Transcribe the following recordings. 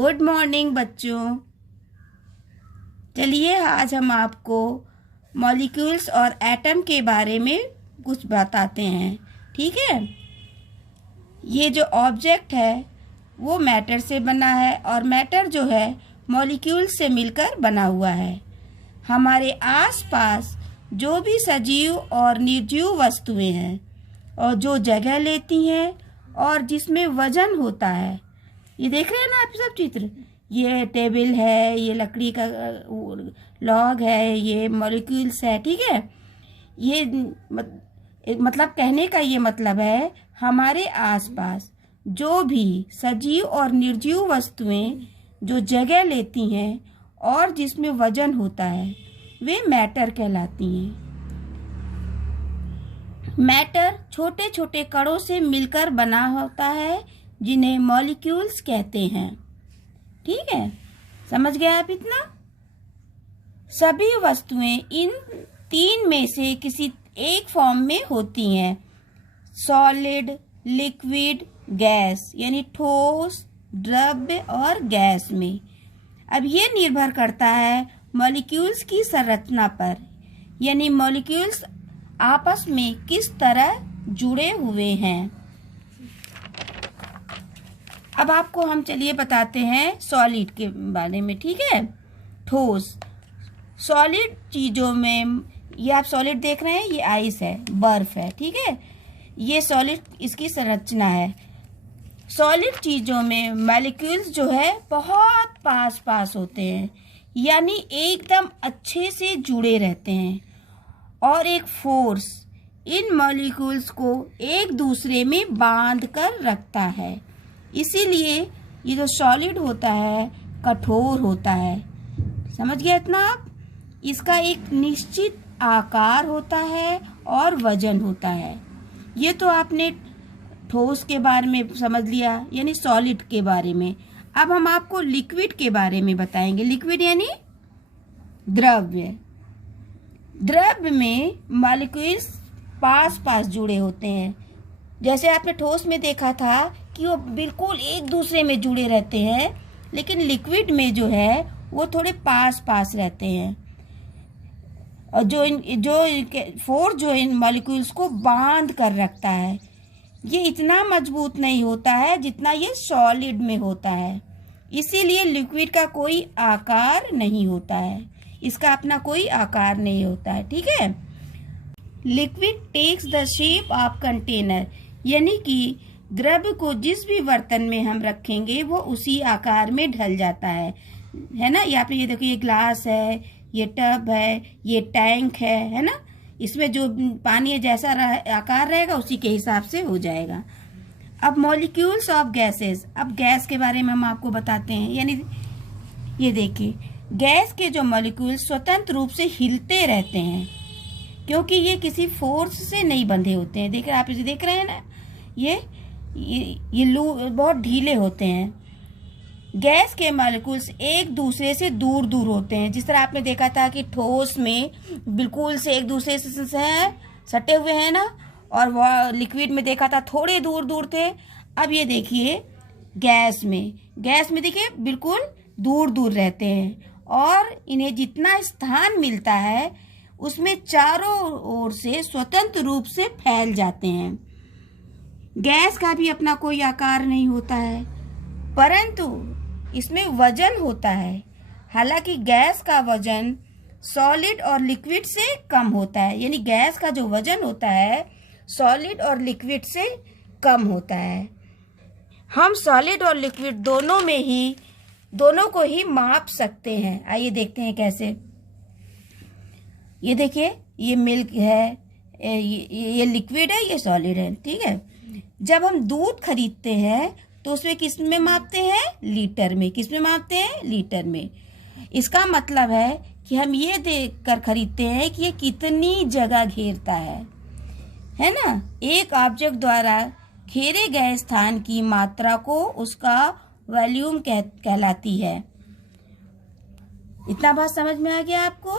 Good morning बच्चों। चलिए आज हम आपको मॉलिक्यूल्स और एटम के बारे में कुछ बताते हैं। ठीक है। ये जो ऑब्जेक्ट है वो मैटर से बना है और मैटर जो है मॉलिक्यूल्स से मिलकर बना हुआ है। हमारे आसपास जो भी सजीव और निर्जीव वस्तुएं हैं और जो जगह लेती हैं और जिसमें वजन होता है, ये देख रहे हैं ना आप सब चित्र। ये टेबल है, ये लकड़ी का लॉग है, ये मॉलिक्यूल्स है। ठीक है। ये मतलब कहने का ये मतलब है हमारे आसपास जो भी सजीव और निर्जीव वस्तुएं जो जगह लेती हैं और जिसमें वजन होता है वे मैटर कहलाती हैं। मैटर छोटे छोटे कणों से मिलकर बना होता है जिन्हें मॉलिक्यूल्स कहते हैं। ठीक है, समझ गए आप इतना? सभी वस्तुएं इन तीन में से किसी एक फॉर्म में होती हैं, सॉलिड, लिक्विड, गैस, यानी ठोस, द्रव्य और गैस में। अब ये निर्भर करता है मॉलिक्यूल्स की संरचना पर, यानी मॉलिक्यूल्स आपस में किस तरह जुड़े हुए हैं। अब आपको हम चलिए बताते हैं सॉलिड के बारे में। ठीक है। ठोस सॉलिड चीजों में, ये आप सॉलिड देख रहे हैं, ये आइस है, बर्फ है। ठीक है। ये सॉलिड, इसकी संरचना है। सॉलिड चीजों में मॉलिक्यूल्स जो है बहुत पास पास होते हैं, यानी एकदम अच्छे से जुड़े रहते हैं और एक फोर्स इन मॉलिक्यूल्स को एक दूसरे में बांध कर रखता है। इसीलिए ये जो सॉलिड होता है कठोर होता है। समझ गया इतना आप? इसका एक निश्चित आकार होता है और वजन होता है। ये तो आपने ठोस के बारे में समझ लिया, यानी सॉलिड के बारे में। अब हम आपको लिक्विड के बारे में बताएंगे। लिक्विड यानी द्रव्य। द्रव्य में मॉलिक्यूल्स पास पास जुड़े होते हैं। जैसे आपने ठोस में देखा था कि वो बिल्कुल एक दूसरे में जुड़े रहते हैं, लेकिन लिक्विड में जो है वो थोड़े पास पास रहते हैं। और जो फोर्स जो इन मॉलिक्यूल्स को बांध कर रखता है, ये इतना मजबूत नहीं होता है जितना ये सॉलिड में होता है। इसीलिए लिक्विड का कोई आकार नहीं होता है, इसका अपना कोई आकार नहीं होता है। ठीक है। Liquid takes the shape of container, यानी कि द्रव्य को जिस भी बर्तन में हम रखेंगे वो उसी आकार में ढल जाता है ना। यहाँ पे ये देखो, ये ग्लास है, ये टब है, ये टैंक है ना। इसमें जो पानी जैसा आकार रहेगा उसी के हिसाब से हो जाएगा। अब मॉलिक्यूल्स ऑफ गैसेस, अब गैस के बारे में हम आपको बताते हैं। यानी ये देखिए, गैस के जो मॉलिक्यूल्स स्वतंत्र रूप से हिलते रहते हैं क्योंकि ये किसी फोर्स से नहीं बंधे होते हैं। आप इसे देख रहे हैं ना, ये बहुत ढीले होते हैं। गैस के मॉलिक्यूल्स एक दूसरे से दूर दूर होते हैं। जिस तरह आपने देखा था कि ठोस में बिल्कुल से एक दूसरे से सटे हुए हैं ना, और वह लिक्विड में देखा था थोड़े दूर दूर थे। अब ये देखिए गैस में देखिए बिल्कुल दूर दूर रहते हैं और इन्हें जितना स्थान मिलता है उसमें चारों ओर से स्वतंत्र रूप से फैल जाते हैं। गैस का भी अपना कोई आकार नहीं होता है, परंतु इसमें वजन होता है। हालांकि गैस का वजन सॉलिड और लिक्विड से कम होता है, यानी गैस का जो वजन होता है सॉलिड और लिक्विड से कम होता है। हम सॉलिड और लिक्विड दोनों को ही माप सकते हैं। आइए देखते हैं कैसे। ये देखिए, ये मिल्क है, ये लिक्विड है, ये सॉलिड है। ठीक है। जब हम दूध खरीदते हैं तो उसमें किस में मापते हैं? लीटर में। किस में मापते हैं? लीटर में। इसका है कि हम ये देख कर खरीदते हैं कि ये कितनी जगह घेरता है ना। एक ऑब्जेक्ट द्वारा घेरे गए स्थान की मात्रा को उसका वॉल्यूम कहलाती है। इतना बात समझ में आ गया आपको?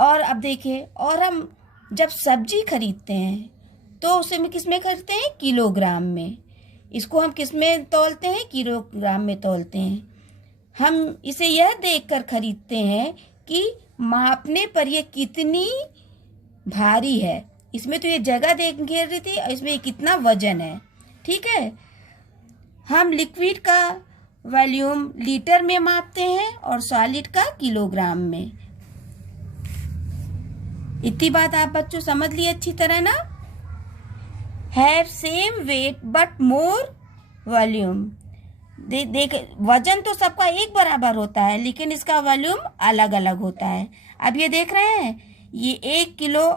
और अब देखिए, और हम जब सब्जी खरीदते हैं तो उसे किस में खरीदते हैं? किलोग्राम में। इसको हम किस में तौलते हैं? किलोग्राम में तौलते हैं। हम इसे यह देखकर खरीदते हैं कि मापने पर यह कितनी भारी है। इसमें तो ये जगह देख घेर रही थी और इसमें ये कितना वजन है। ठीक है, हम लिक्विड का वॉल्यूम लीटर में मापते हैं और सॉलिड का किलोग्राम में। इतनी बात आप बच्चों समझ लिए अच्छी तरह ना? Have same weight but more volume. देख वजन तो सबका एक बराबर होता है, लेकिन इसका वॉल्यूम अलग अलग होता है। अब ये देख रहे हैं, ये 1 किलो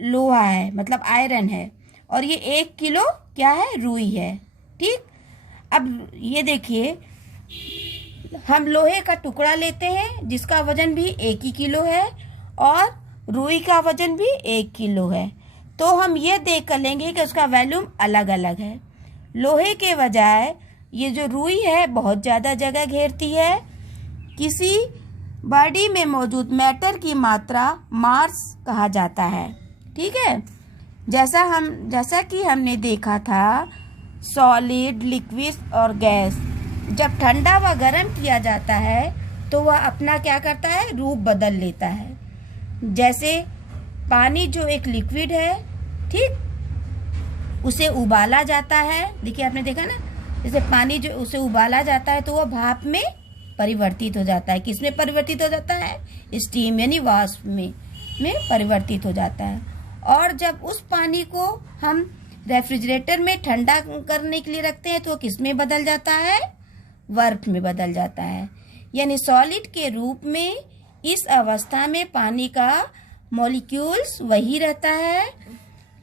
लोहा है, मतलब आयरन है, और ये 1 किलो क्या है? रुई है। ठीक, अब ये देखिए, हम लोहे का टुकड़ा लेते हैं जिसका वजन भी 1 ही किलो है और रुई का वजन भी 1 किलो है, तो हम ये देख कर लेंगे कि उसका वॉल्यूम अलग अलग है। लोहे के बजाय ये जो रुई है बहुत ज़्यादा जगह घेरती है। किसी बॉडी में मौजूद मैटर की मात्रा मास कहा जाता है। ठीक है, जैसा कि हमने देखा था, सॉलिड, लिक्विड और गैस जब ठंडा व गर्म किया जाता है तो वह अपना क्या करता है? रूप बदल लेता है। जैसे पानी जो एक लिक्विड है, ठीक, उसे उबाला जाता है। देखिए आपने देखा ना, जैसे पानी जो उसे उबाला जाता है तो वह भाप में परिवर्तित हो जाता है। किस में परिवर्तित हो जाता है? स्टीम यानी वाष्प में परिवर्तित हो जाता है। और जब उस पानी को हम रेफ्रिजरेटर में ठंडा करने के लिए रखते हैं तो किस में बदल जाता है? बर्फ में बदल जाता है। यानी सॉलिड के रूप में इस अवस्था में पानी का मॉलिक्यूल्स वही रहता है,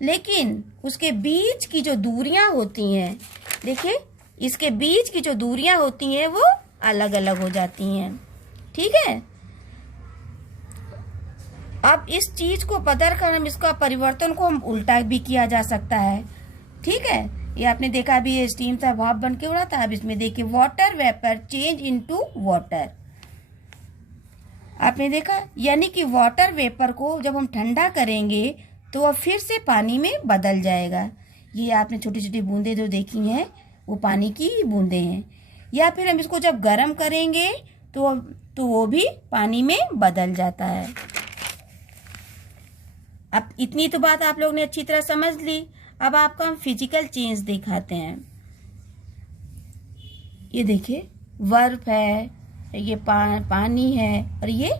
लेकिन उसके बीच की जो दूरियां होती हैं, देखिए इसके बीच की जो दूरियां होती हैं वो अलग अलग हो जाती हैं। ठीक है, अब इस चीज को बदल कर हम इसका परिवर्तन को हम उल्टा भी किया जा सकता है। ठीक है, ये आपने देखा अभी ये स्टीम था, भाप बन के उड़ा था। अब इसमें देखिए water vapour change into water, आपने देखा, यानी कि वाटर वेपर को जब हम ठंडा करेंगे तो वह फिर से पानी में बदल जाएगा। ये आपने छोटी छोटी बूंदें जो देखी हैं वो पानी की बूंदें हैं। या फिर हम इसको जब गर्म करेंगे तो वो भी पानी में बदल जाता है। अब इतनी तो बात आप लोग ने अच्छी तरह समझ ली। अब आपको हम फिजिकल चेंज दिखाते हैं। ये देखिए बर्फ है, ये पानी है, और ये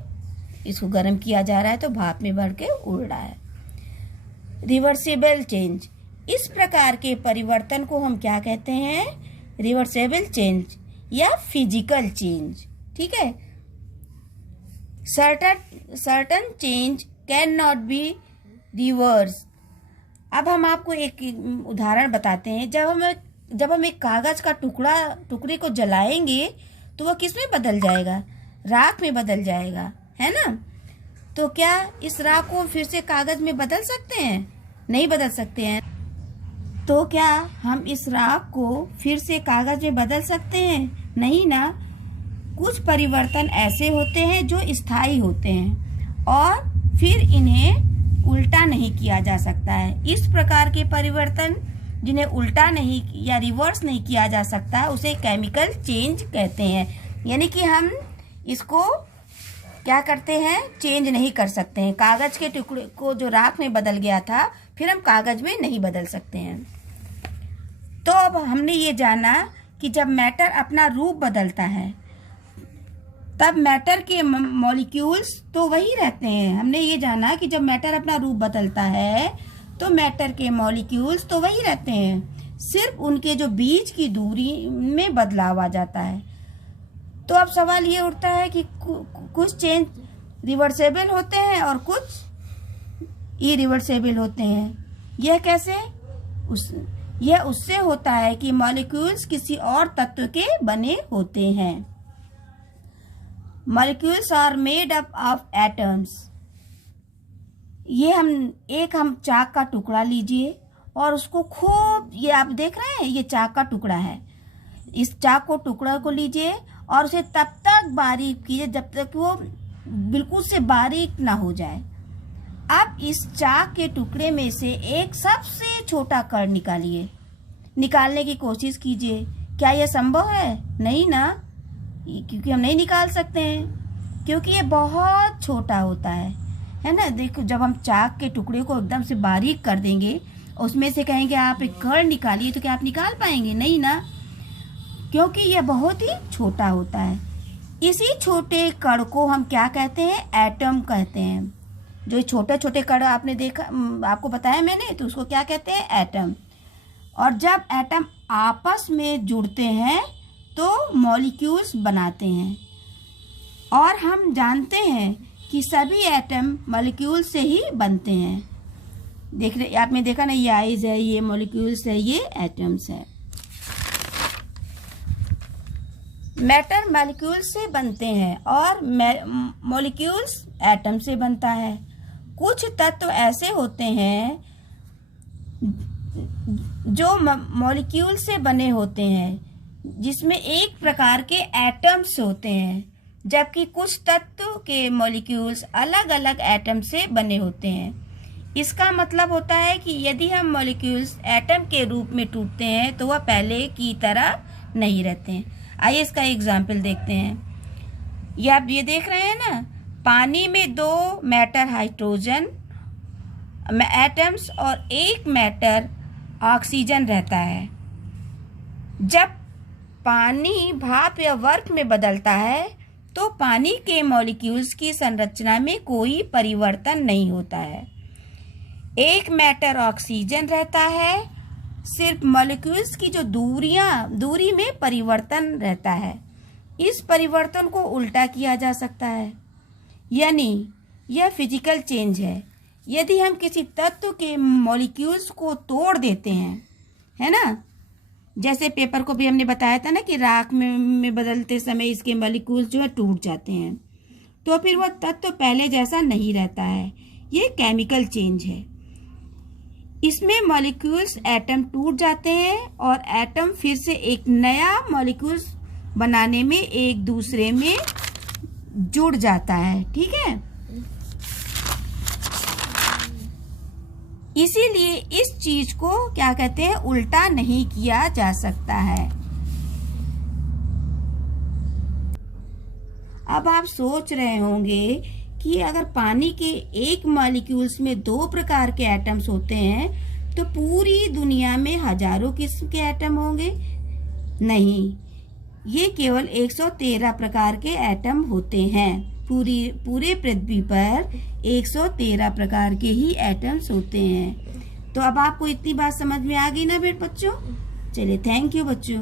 इसको गर्म किया जा रहा है तो भाप में बढ़ के उड़ रहा है। रिवर्सिबल चेंज, इस प्रकार के परिवर्तन को हम क्या कहते हैं? रिवर्सिबल चेंज या फिजिकल चेंज। ठीक है, certain change can not be reverse. अब हम आपको एक उदाहरण बताते हैं। जब हम एक कागज का टुकड़े को जलाएंगे तो वह किस में बदल जाएगा? राख में बदल जाएगा, है ना? तो क्या इस राख को फिर से कागज में बदल सकते हैं? नहीं बदल सकते हैं। तो क्या हम इस राख को फिर से कागज में बदल सकते हैं? नहीं ना। कुछ परिवर्तन ऐसे होते हैं जो स्थायी होते हैं और फिर इन्हें उल्टा नहीं किया जा सकता है। इस प्रकार के परिवर्तन जिन्हें उल्टा नहीं या रिवर्स नहीं किया जा सकता उसे केमिकल चेंज कहते हैं। यानी कि हम इसको क्या करते हैं? चेंज नहीं कर सकते हैं। कागज के टुकड़े को जो राख में बदल गया था फिर हम कागज में नहीं बदल सकते हैं। तो अब हमने ये जाना कि जब मैटर अपना रूप बदलता है तब मैटर के मॉलिक्यूल्स तो वही रहते हैं। हमने ये जाना कि जब मैटर अपना रूप बदलता है तो मैटर के मॉलिक्यूल्स तो वही रहते हैं, सिर्फ उनके जो बीच की दूरी में बदलाव आ जाता है। तो अब सवाल ये उठता है कि कुछ चेंज रिवर्सेबल होते हैं और कुछ इरिवर्सेबल होते हैं। यह कैसे? यह उससे होता है कि मॉलिक्यूल्स किसी और तत्व के बने होते हैं। Molecules are made up of atoms. हम चाक का टुकड़ा लीजिए और उसको खूब, ये आप देख रहे हैं ये चाक का टुकड़ा है। इस चाक को टुकड़ा को लीजिए और उसे तब तक बारीक कीजिए जब तक वो बिल्कुल से बारीक ना हो जाए। अब इस चाक के टुकड़े में से एक सबसे छोटा कण निकालिए। निकालने की कोशिश कीजिए। क्या यह संभव है? नहीं ना, क्योंकि हम नहीं निकाल सकते हैं, क्योंकि ये बहुत छोटा होता है ना। देखो, जब हम चाक के टुकड़े को एकदम से बारीक कर देंगे, उसमें से कहेंगे आप एक कण निकालिए, तो क्या आप निकाल पाएंगे? नहीं ना, क्योंकि यह बहुत ही छोटा होता है। इसी छोटे कण को हम क्या कहते हैं? एटम कहते हैं। जो छोटे छोटे कण आपने देखा, आपको बताया मैंने, तो उसको क्या कहते हैं? एटम। और जब एटम आपस में जुड़ते हैं तो मॉलिक्यूल्स बनाते हैं। और हम जानते हैं कि सभी एटम मॉलिक्यूल से ही बनते हैं। देख रहे, आपने देखा ना, ये आइज है, ये मॉलिक्यूल्स है, ये एटम्स है। मैटर मॉलिक्यूल से बनते हैं और मॉलिक्यूल्स एटम से बनता है। कुछ तत्व ऐसे होते हैं जो मॉलिक्यूल से बने होते हैं, जिसमें एक प्रकार के एटम्स होते हैं, जबकि कुछ तत्व के मॉलिक्यूल्स अलग अलग एटम से बने होते हैं। इसका मतलब होता है कि यदि हम मॉलिक्यूल्स एटम के रूप में टूटते हैं तो वह पहले की तरह नहीं रहते हैं। आइए इसका एग्जाम्पल देखते हैं। ये आप ये देख रहे हैं ना, पानी में 2 मैटर हाइड्रोजन एटम्स और 1 मैटर ऑक्सीजन रहता है। जब पानी भाप या बर्फ में बदलता है तो पानी के मॉलिक्यूल्स की संरचना में कोई परिवर्तन नहीं होता है। 1 मैटर ऑक्सीजन रहता है, सिर्फ मॉलिक्यूल्स की जो दूरी में परिवर्तन रहता है। इस परिवर्तन को उल्टा किया जा सकता है, यानी यह फिजिकल चेंज है। यदि हम किसी तत्व के मॉलिक्यूल्स को तोड़ देते हैं, है ना, जैसे पेपर को भी हमने बताया था ना कि राख में बदलते समय इसके मॉलिक्यूल्स जो है टूट जाते हैं, तो फिर वह तत्व पहले जैसा नहीं रहता है। ये केमिकल चेंज है। इसमें मॉलिक्यूल्स एटम टूट जाते हैं और एटम फिर से एक नया मॉलिक्यूल्स बनाने में एक दूसरे में जुड़ जाता है। ठीक है, इसीलिए इस चीज को क्या कहते हैं? उल्टा नहीं किया जा सकता है। अब आप सोच रहे होंगे कि अगर पानी के एक मॉलिक्यूल्स में 2 प्रकार के एटम्स होते हैं तो पूरी दुनिया में हजारों किस्म के एटम होंगे। नहीं, ये केवल 113 प्रकार के एटम होते हैं। पूरे पृथ्वी पर 113 प्रकार के ही एटम्स होते हैं। तो अब आपको इतनी बात समझ में आ गई ना बच्चों? चलिए, थैंक यू बच्चों।